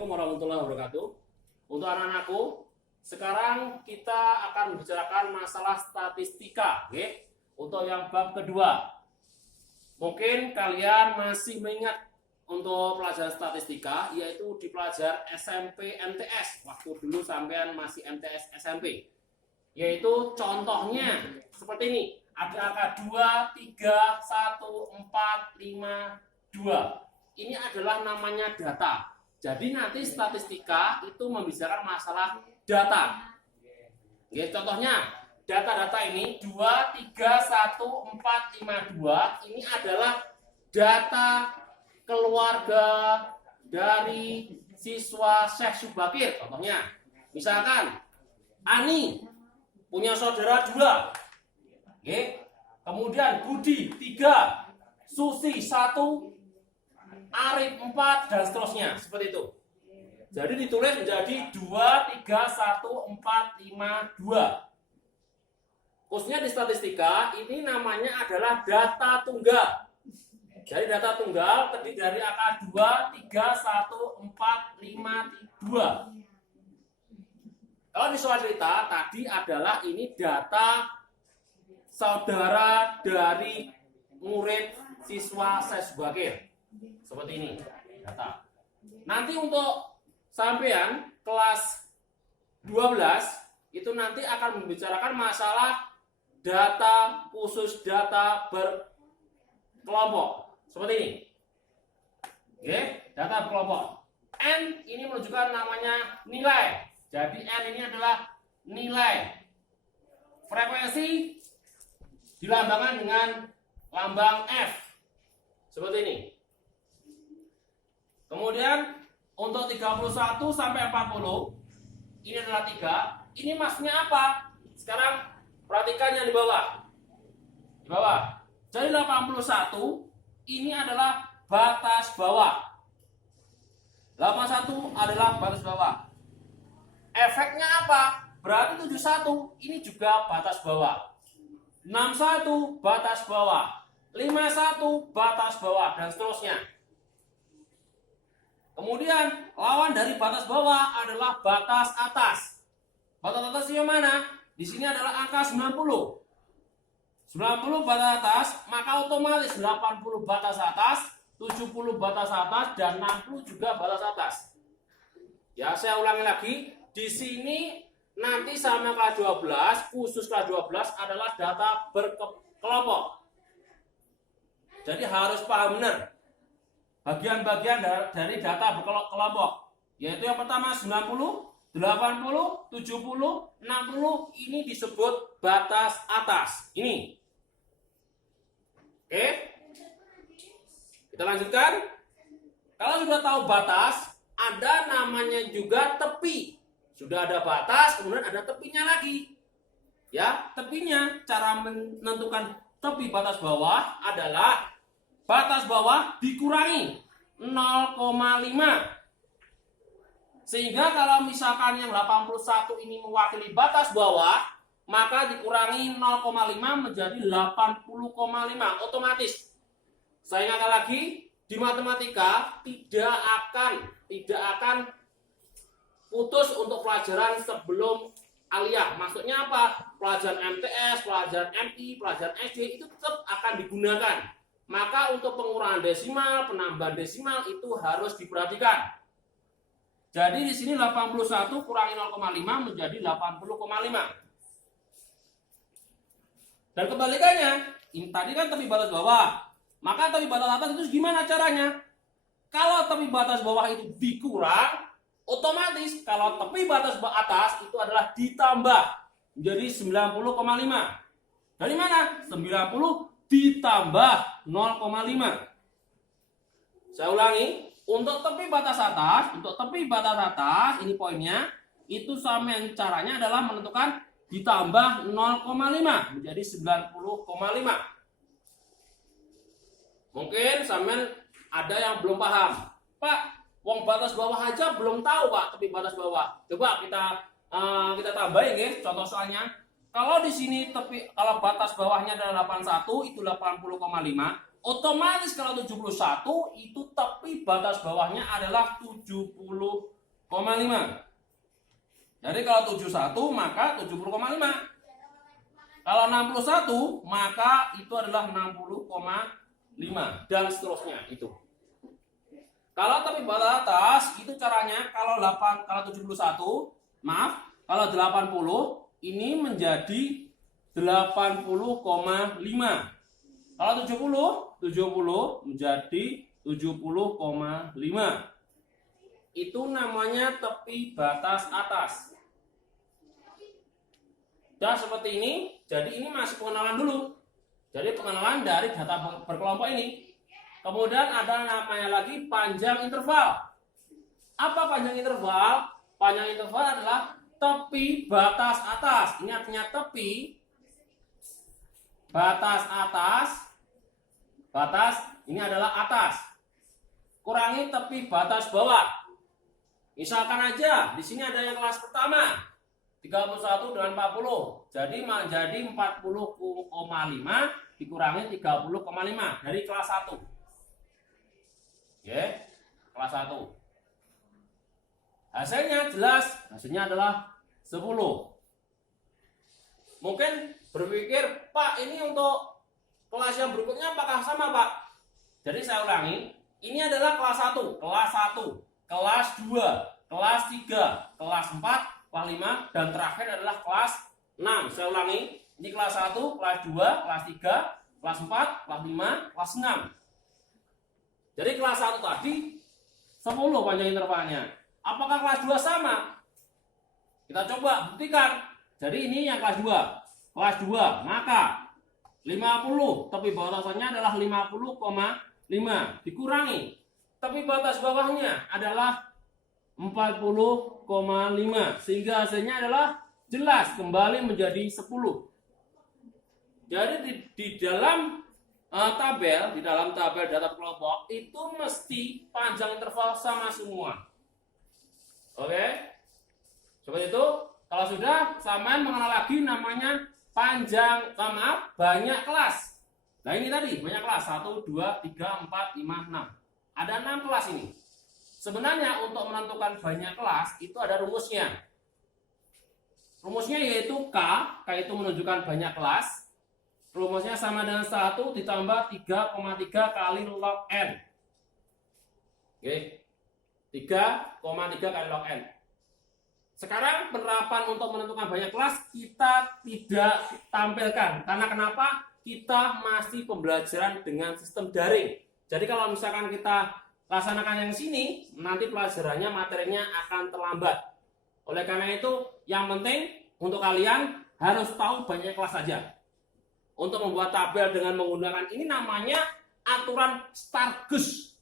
Assalamualaikum warahmatullahi wabarakatuh. Untuk anak-anakku, sekarang kita akan membicarakan masalah statistika, oke? Untuk yang bab kedua. Mungkin kalian masih mengingat untuk pelajaran statistika, yaitu di pelajaran SMP MTS. Waktu dulu sampean masih MTS SMP. Yaitu contohnya seperti ini. Ada angka 2, 3, 1, 4, 5, 2. Ini adalah namanya data. Jadi nanti statistika itu membicarakan masalah data. Oke, contohnya data-data ini 2, 3, 1, 4, 5, 2 ini adalah data keluarga dari siswa Syekh Subakir. Contohnya, misalkan Ani punya saudara 2. Oke. Kemudian Budi 3, Susi 1, Arif 4 dan seterusnya, seperti itu. Jadi ditulis menjadi 2, 3, 1, 4, 5, 2. Khususnya di statistika ini namanya adalah data tunggal. Jadi data tunggal terdiri dari angka 2, 3, 1, 4, 5, 2. Kalau di soal cerita tadi adalah ini data saudara dari murid siswa Syekh Subakir. Seperti ini data. Nanti untuk sampean kelas 12 itu nanti akan membicarakan masalah data khusus, data berkelompok. Seperti ini. Oke, data berkelompok. N ini menunjukkan namanya nilai. Jadi N ini adalah nilai. Frekuensi dilambangkan dengan lambang F. Seperti ini. Kemudian untuk 31 sampai 40 ini adalah 3. Ini maksudnya apa? Sekarang perhatikan yang di bawah. Di bawah. Jadi 81 ini adalah batas bawah. 81 adalah batas bawah. Efeknya apa? Berarti 71 ini juga batas bawah. 61 batas bawah. 51 batas bawah dan seterusnya. Kemudian lawan dari batas bawah adalah batas atas. Batas atas yang mana? Di sini adalah angka 90. 90 batas atas, maka otomatis 80 batas atas, 70 batas atas dan 60 juga batas atas. Ya, saya ulangi lagi. Di sini nanti sama kelas 12, khusus kelas 12 adalah data berkelompok. Jadi harus paham benar bagian-bagian dari data berkelompok, yaitu yang pertama 90, 80, 70, 60 ini disebut batas atas. Ini. Oke. Kita lanjutkan. Kalau sudah tahu batas, ada namanya juga tepi. Sudah ada batas, kemudian ada tepinya lagi. Ya, tepinya cara menentukan tepi batas bawah adalah batas bawah dikurangi 0,5. Sehingga kalau misalkan yang 81 ini mewakili batas bawah, maka dikurangi 0,5 menjadi 80,5 otomatis. Saya ingatkan lagi, di matematika tidak akan putus untuk pelajaran sebelum aliyah. Maksudnya apa? Pelajaran MTS, pelajaran MI, pelajaran SD itu tetap akan digunakan. Maka untuk pengurangan desimal, penambahan desimal itu harus diperhatikan. Jadi di sini 81 kurangi 0,5 menjadi 80,5. Dan kebalikannya, ini tadi kan tepi batas bawah. Maka tepi batas atas itu gimana caranya? Kalau tepi batas bawah itu dikurang, otomatis kalau tepi batas atas itu adalah ditambah menjadi 90,5. Dari mana? 90 ditambah 0,5. Saya ulangi, untuk tepi batas atas, ini poinnya, itu sama yang caranya adalah menentukan ditambah 0,5 menjadi 90,5. Mungkin sampean ada yang belum paham. Pak, wong batas bawah aja belum tahu, Pak, tepi batas bawah. Coba kita tambahin ya contoh soalnya. Kalau di sini kalau batas bawahnya adalah 81 itu 80,5, otomatis kalau 71 itu tepi batas bawahnya adalah 70 Jadi kalau 71 maka 70,5. Kalau 61 maka itu adalah 60,5 dan seterusnya itu. Kalau tepi batas atas itu caranya kalau 71, maaf, kalau 80 ini menjadi 80,5. Kalau 70 menjadi 70,5. Itu namanya tepi batas atas. Dan seperti ini, jadi ini masih pengenalan dulu. Jadi pengenalan dari data berkelompok ini. Kemudian ada namanya lagi panjang interval. Apa panjang interval? Panjang interval adalah tepi batas atas. Ini artinya tepi batas atas. Batas ini adalah atas. Kurangi tepi batas bawah. Misalkan aja di sini ada yang kelas pertama 31 dengan 40. Jadi menjadi 40,5 dikurangi 30,5 dari kelas 1. Oke, kelas 1. Hasilnya jelas, hasilnya adalah 10. Mungkin berpikir, Pak, ini untuk kelas yang berikutnya apakah sama, Pak? Jadi saya ulangi, ini adalah kelas 1, kelas 1, kelas 2, kelas 3, kelas 4, kelas 5, dan terakhir adalah kelas 6. Saya ulangi, ini kelas 1, kelas 2, kelas 3, kelas 4, kelas 5, kelas 6. Jadi kelas 1 tadi 10 panjang intervalnya. Apakah kelas 2 sama? Kita coba buktikan. Jadi ini yang kelas 2. Kelas 2, maka 50 tepi batasnya adalah 50,5 dikurangi tepi batas bawahnya adalah 40,5 sehingga hasilnya adalah jelas kembali menjadi 10. Jadi di dalam tabel data kelompok itu mesti panjang interval sama semua. Oke? Seperti itu. Kalau sudah, sampean mengenal lagi namanya banyak kelas. Nah ini tadi banyak kelas 1, 2, 3, 4, 5, 6. Ada 6 kelas ini. Sebenarnya untuk menentukan banyak kelas itu ada rumusnya. Rumusnya yaitu K itu menunjukkan banyak kelas. Rumusnya sama dengan 1 ditambah 3,3 kali log N. Oke. 3,3 kali log N. Sekarang penerapan untuk menentukan banyak kelas kita tidak tampilkan. Karena kenapa? Kita masih pembelajaran dengan sistem daring. Jadi kalau misalkan kita laksanakan yang sini, nanti pelajarannya materinya akan terlambat. Oleh karena itu, yang penting untuk kalian harus tahu banyak kelas saja. Untuk membuat tabel dengan menggunakan ini namanya aturan Stargus.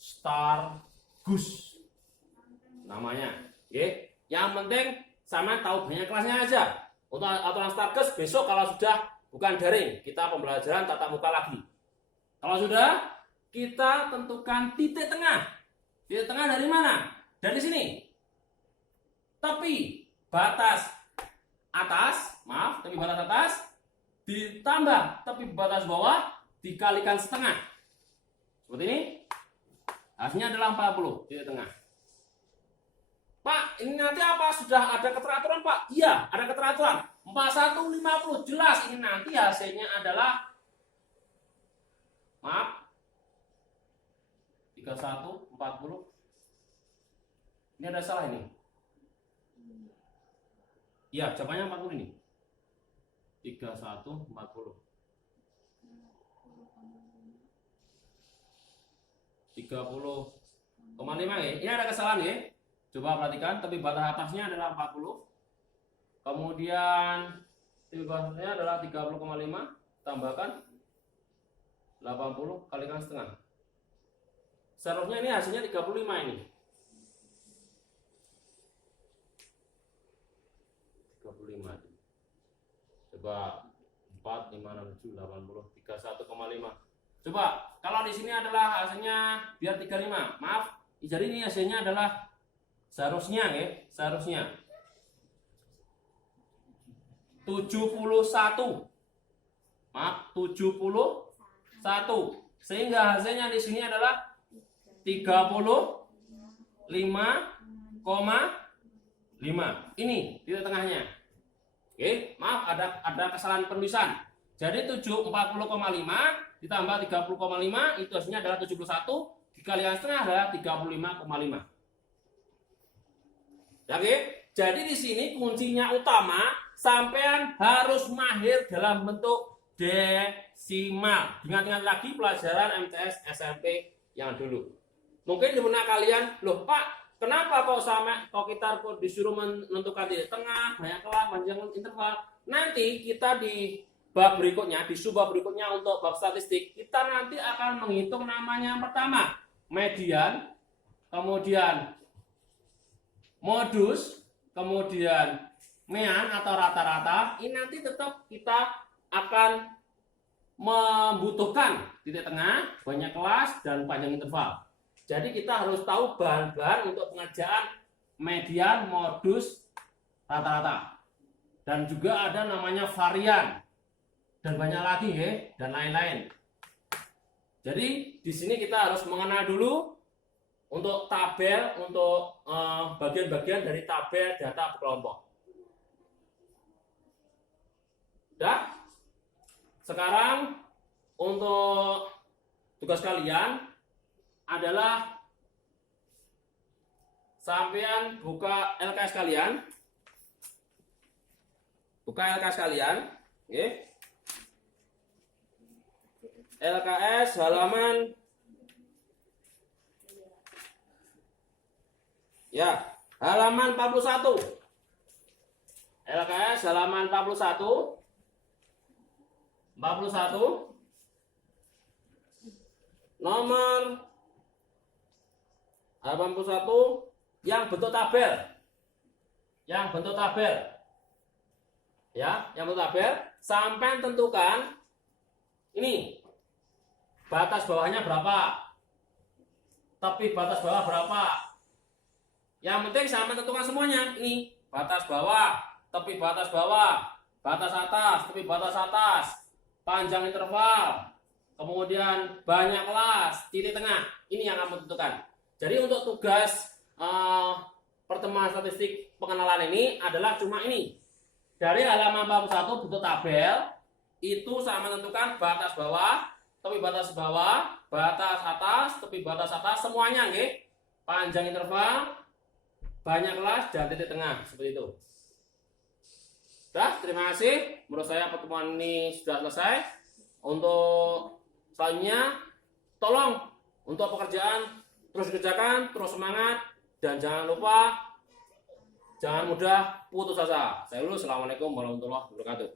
Stargus namanya. Oke. Yang penting sama tahu banyak kelasnya aja. Untuk aturan Stargus besok kalau sudah bukan daring, kita pembelajaran tatap muka lagi. Kalau sudah, kita tentukan titik tengah. Titik tengah dari mana? Dari sini. Tepi batas atas, tepi batas atas ditambah tepi batas bawah dikalikan setengah. Seperti ini. Hasilnya adalah 40 titik tengah. Pak, ini nanti apa? Sudah ada keteraturan, Pak? Iya, ada keteraturan. 4150 jelas ini nanti hasilnya adalah 3140. Ini ada salah ini. Iya, jawabannya 40 ini. 3140. 30,5 ya. Ini ada kesalahan ya. Coba perhatikan, tepi batas atasnya adalah 40. Kemudian tepi batasnya adalah 30,5. Tambahkan 80 kalikan setengah. Seharusnya ini hasilnya 35 ini. 35. Coba 4, 5, 6, 7, 80, 31,5. Coba kalau di sini adalah hasilnya biar 35. Maaf, jadi ini hasilnya adalah seharusnya 71. Maaf, 71. Sehingga hasilnya di sini adalah 35,5 Ini titik tengahnya. Oke, maaf ada kesalahan penulisan. Jadi 40,5 ditambah 30,5 itu hasilnya adalah 71, dikalikan setengah adalah 35,5. Oke, jadi di sini kuncinya utama sampean harus mahir dalam bentuk desimal. Ingat-ingat lagi pelajaran MTS SMP yang dulu. Mungkin di benak kalian, loh Pak, kenapa kok kita disuruh menentukan titik tengah, banyak kelas, panjang interval? Nanti kita di bab berikutnya, di subbab berikutnya untuk bab statistik, kita nanti akan menghitung namanya yang pertama, median, kemudian modus, kemudian mean atau rata-rata. Ini nanti tetap kita akan membutuhkan titik tengah, banyak kelas, dan panjang interval. Jadi kita harus tahu bahan-bahan untuk pengerjaan median, modus, rata-rata. Dan juga ada namanya varian. Dan banyak lagi ya, dan lain-lain. Jadi di sini kita harus mengenal dulu untuk tabel, untuk bagian-bagian dari tabel data kelompok. Udah? Sekarang untuk tugas kalian adalah sampean buka LKS kalian. Buka LKS kalian, oke. LKS halaman halaman 41. LKS halaman 41. Nomor 81 yang bentuk tabel. Yang bentuk tabel. Ya, yang bentuk tabel, sampai tentukan ini batas bawahnya berapa, tepi batas bawah berapa. Yang penting sampai tentukan semuanya. Ini batas bawah, tepi batas bawah, batas atas, tepi batas atas, panjang interval, kemudian banyak kelas, titik tengah. Ini yang kamu tentukan. Jadi untuk tugas pertemuan statistik pengenalan ini adalah cuma ini. Dari halaman 41 bentuk tabel itu sama tentukan batas bawah, tepi batas bawah, batas atas, tepi batas atas, semuanya nggih. Panjang interval, banyak kelas, dan titik tengah, seperti itu. Sudah, terima kasih. Menurut saya pertemuan ini sudah selesai. Untuk selanjutnya, tolong untuk pekerjaan terus dikerjakan, terus semangat, dan jangan lupa jangan mudah putus asa. Saya dulu, assalamualaikum warahmatullahi wabarakatuh.